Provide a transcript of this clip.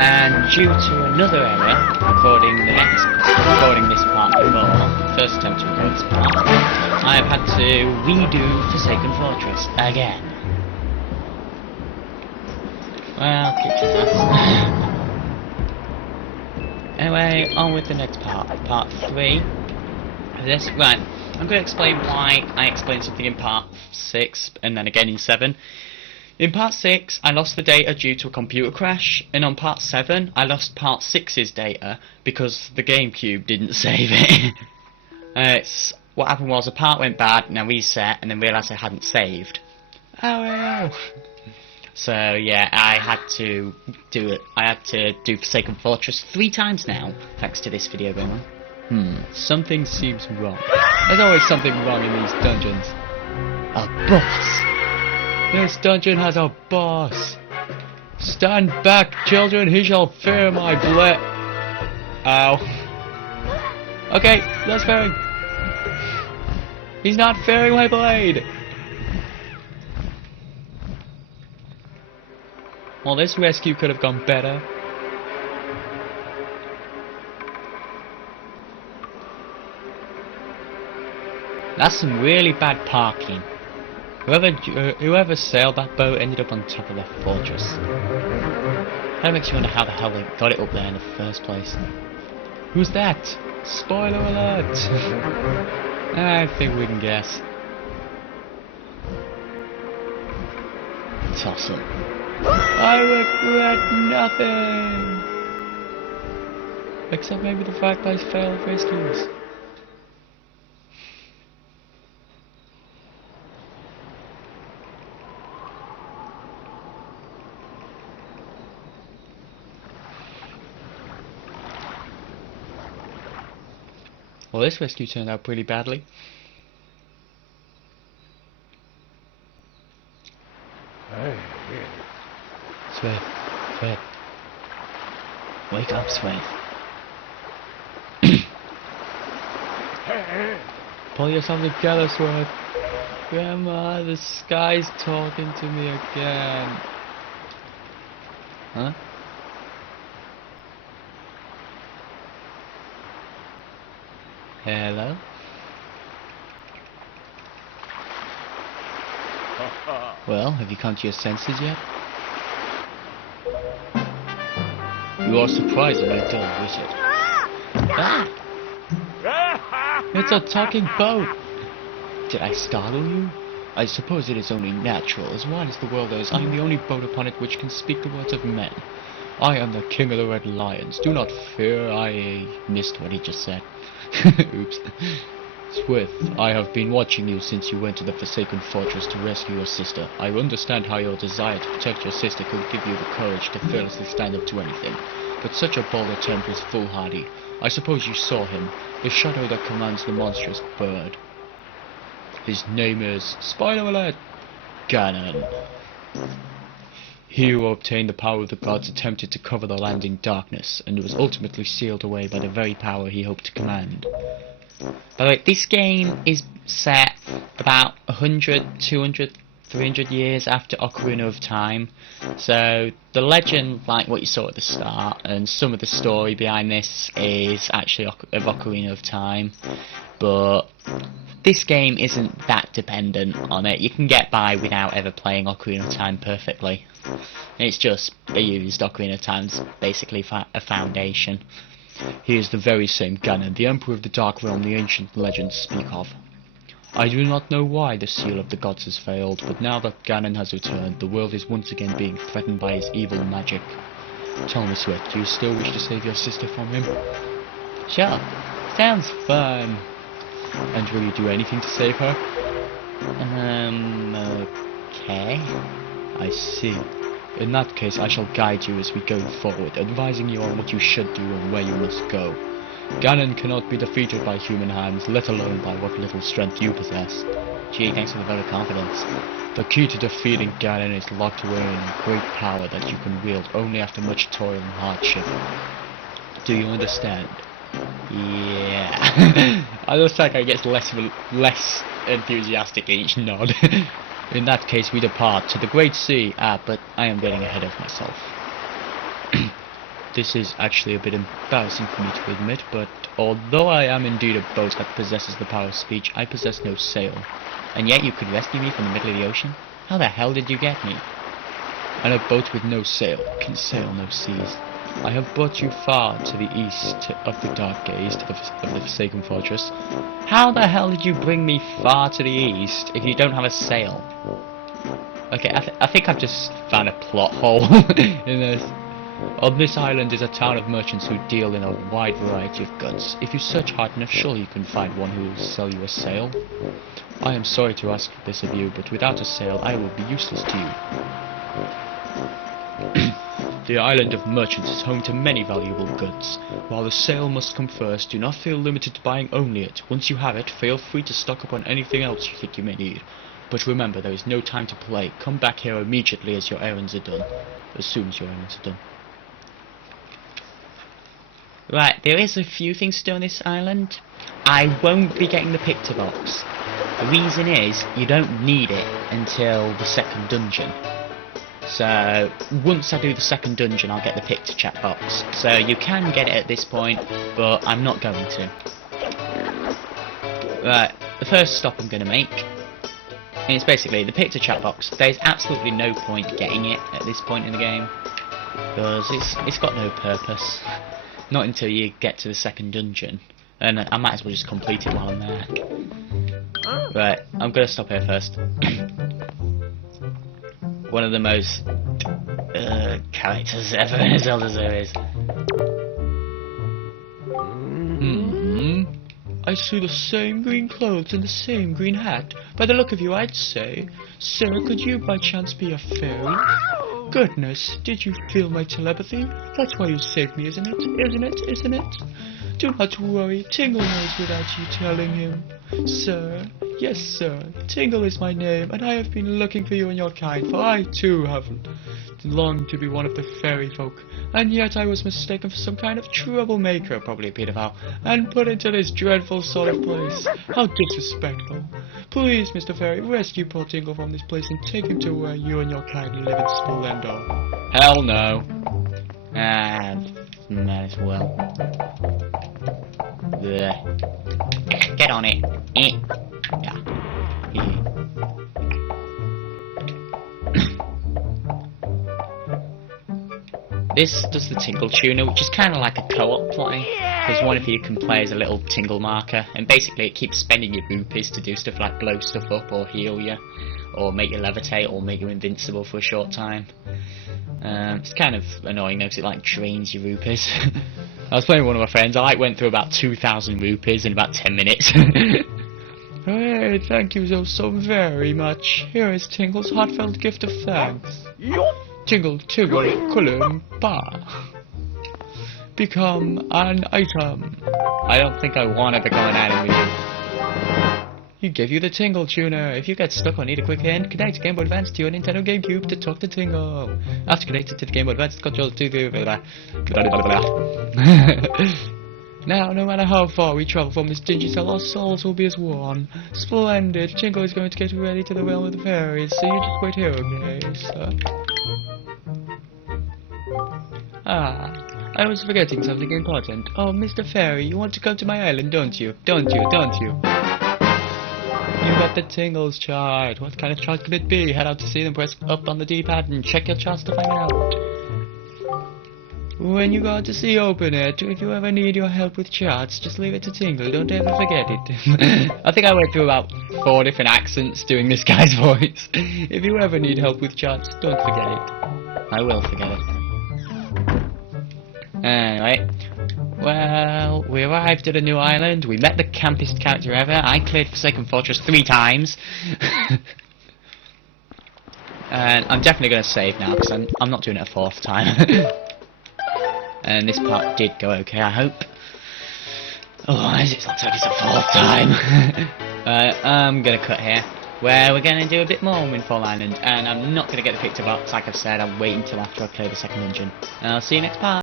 And due to another error, recording this part before, first attempt to record this part, I have had to redo Forsaken Fortress again. Well, kitchen ass. Anyway, on with the next part, part 3 of this. Right, I'm going to explain why I explained something in part 6 and then again in 7. In part 6, I lost the data due to a computer crash, and on part 7, I lost part 6's data because the GameCube didn't save it. What happened was a part went bad, and I reset, and then realised I hadn't saved. Oh well. So yeah, I had to do it. I had to do Forsaken Fortress 3 times now, thanks to this video going on. Something seems wrong. There's always something wrong in these dungeons. A boss! This dungeon has a boss! Stand back, children, he shall fear my blade! Ow. Okay, let's fear him. He's not fearing my blade! Well, this rescue could have gone better. That's some really bad parking. Whoever sailed that boat ended up on top of the fortress. That makes you wonder how the hell they got it up there in the first place. Who's that? Spoiler alert! I think we can guess. Toss it. I regret nothing! Except maybe the fact I failed rescues. Well, this rescue turned out pretty badly. Swithe, Swithe. Wake up, Swithe. Pull yourself together, Swithe. Grandma, the sky's talking to me again. Huh? Hello? Well, have you come to your senses yet? You are surprised that I don't wish it. Ah! It's a talking boat! Did I startle you? I suppose it is only natural. As wide as the world is, I am the only boat upon it which can speak the words of men. I am the king of the Red Lions. Do not fear. I missed what he just said. Oops. Swithe, I have been watching you since you went to the Forsaken Fortress to rescue your sister. I understand how your desire to protect your sister could give you the courage to fearlessly stand up to anything. But such a bold attempt was foolhardy. I suppose you saw him, the shadow that commands the monstrous bird. His name is, spoiler alert, Ganon. He who obtained the power of the gods attempted to cover the land in darkness, and was ultimately sealed away by the very power he hoped to command. By the way, this game is set about 100, 200, 300 years after Ocarina of Time. So the legend, like what you saw at the start, and some of the story behind this is actually of Ocarina of Time. But this game isn't that dependent on it. You can get by without ever playing Ocarina of Time perfectly. It's just they used Ocarina of Time's basically a foundation. He is the very same Ganon, the Emperor of the Dark Realm the ancient legends speak of. I do not know why the seal of the gods has failed, but now that Ganon has returned, the world is once again being threatened by his evil magic. Tell me, Swithe, do you still wish to save your sister from him? Sure. Sounds fun. And will you do anything to save her? Okay. I see. In that case, I shall guide you as we go forward, advising you on what you should do and where you must go. Ganon cannot be defeated by human hands, let alone by what little strength you possess. Gee, thanks for the vote of confidence. The key to defeating Ganon is locked away in great power that you can wield only after much toil and hardship. Do you understand? Yeah. I looks like I get less enthusiastic each nod. In that case, we depart to the Great Sea. But I am getting ahead of myself. This is actually a bit embarrassing for me to admit, but although I am indeed a boat that possesses the power of speech, I possess no sail. And yet you could rescue me from the middle of the ocean? How the hell did you get me? And a boat with no sail can sail no seas. I have brought you far to the east of the dark gaze of the Forsaken Fortress. How the hell did you bring me far to the east if you don't have a sail? Okay, I think I've just found a plot hole in this. On this island is a town of merchants who deal in a wide variety of goods. If you search hard enough, surely you can find one who will sell you a sail. I am sorry to ask this of you, but without a sail I will be useless to you. The island of merchants is home to many valuable goods. While the sail must come first, do not feel limited to buying only it. Once you have it, feel free to stock up on anything else you think you may need. But remember, there is no time to play. Come back here immediately as your errands are done. As soon as your errands are done. Right, there is a few things to do on this island. I won't be getting the picture box. The reason is, you don't need it until the second dungeon. So, once I do the second dungeon, I'll get the picture chat box. So, you can get it at this point, but I'm not going to. Right, the first stop I'm going to make is basically the picture chat box. There's absolutely no point getting it at this point in the game, because it's got no purpose. Not until you get to the second dungeon, and I might as well just complete it while I'm there. Right, I'm going to stop here first. One of the most characters ever in a Zelda series. I see the same green clothes and the same green hat. By the look of you, I'd say, sir, could you by chance be a fairy? Goodness, did you feel my telepathy? That's why you saved me, isn't it? Isn't it? Isn't it? Do not worry, Tingle knows without you telling him. Sir, yes sir, Tingle is my name, and I have been looking for you and your kind, for I too have longed to be one of the fairy folk, and yet I was mistaken for some kind of troublemaker, probably a pedophile, and put into this dreadful sort of place. How disrespectful. Please, Mr. Fairy, rescue poor Tingle from this place and take him to where you and your kind live in Splendor. Hell no. Might as well. Blech. Get on it. Yeah. This does the Tingle Tuner, which is kind of like a co-op play, because one of you can play as a little Tingle marker, and basically it keeps spending your rupees to do stuff like blow stuff up, or heal you, or make you levitate, or make you invincible for a short time. It's kind of annoying though, because it like drains your rupees. I was playing with one of my friends, I went through about 2,000 rupees in about 10 minutes. Hey, thank you so very much. Here is Tingle's heartfelt gift of thanks. Tingle, Kulimba. Become an item. I don't think I want to become an item. He gave you the Tingle Tuner. If you get stuck or need a quick hand, connect Game Boy Advance to your Nintendo GameCube to talk to Tingle. After connected to the Game Boy Advance controller to the... Now, no matter how far we travel from this dingy cell, our souls will be as one. Splendid. Tingle is going to get ready to the realm of the fairies, so you just wait here, okay, sir? I was forgetting something important. Oh, Mr. Fairy, you want to come to my island, don't you? Don't you? You got the Tingles chart. What kind of chart could it be? Head out to see them, press up on the D-pad and check your charts to find out. When you go out to sea, open it. If you ever need your help with charts, just leave it to Tingle. Don't ever forget it. I think I went through about 4 different accents doing this guy's voice. If you ever need help with charts, don't forget it. I will forget it. Anyway, well, we arrived at a new island. We met the campiest character ever. I cleared Forsaken Fortress 3 times. And I'm definitely going to save now, because I'm not doing it a 4th time. And this part did go okay, I hope. Otherwise, it's not like it's a 4th time. I'm going to cut here, where we're going to do a bit more on Windfall Island. And I'm not going to get the picture box, like I've said. I'll wait until after I clear the second dungeon. And I'll see you next part.